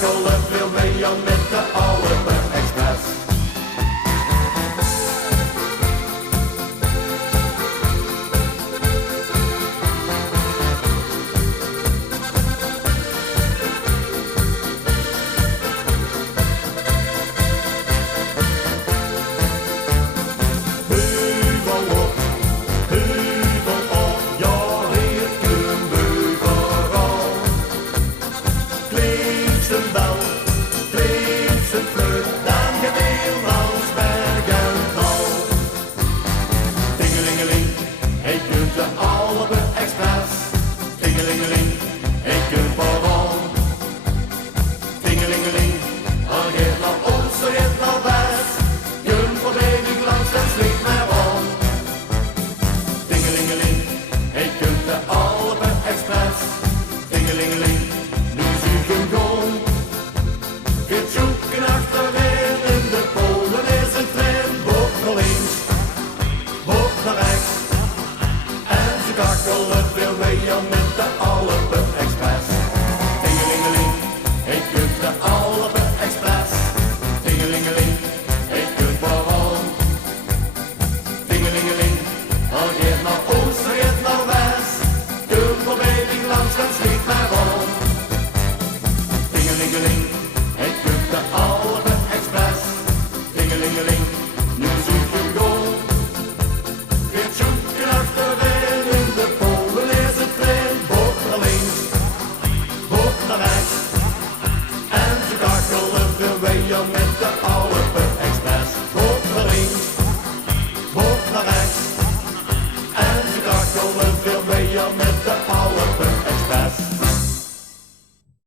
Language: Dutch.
kakelen veel mee aan met de Alpe Express. Kakelen veel mee aan met de Alpe Express. Tingelingeling, ik kunt de Alpe Express. Tingelingeling, ik kunt waarom. Tingelingeling, al geeft naar oost, al geeft naar west. Kunt voorbij langs, dan schiet mij om. Tingelingeling, ik kunt de Alpe Express. Tingelingeling, nu zoek je goal. Weer zoeken achterin. Met de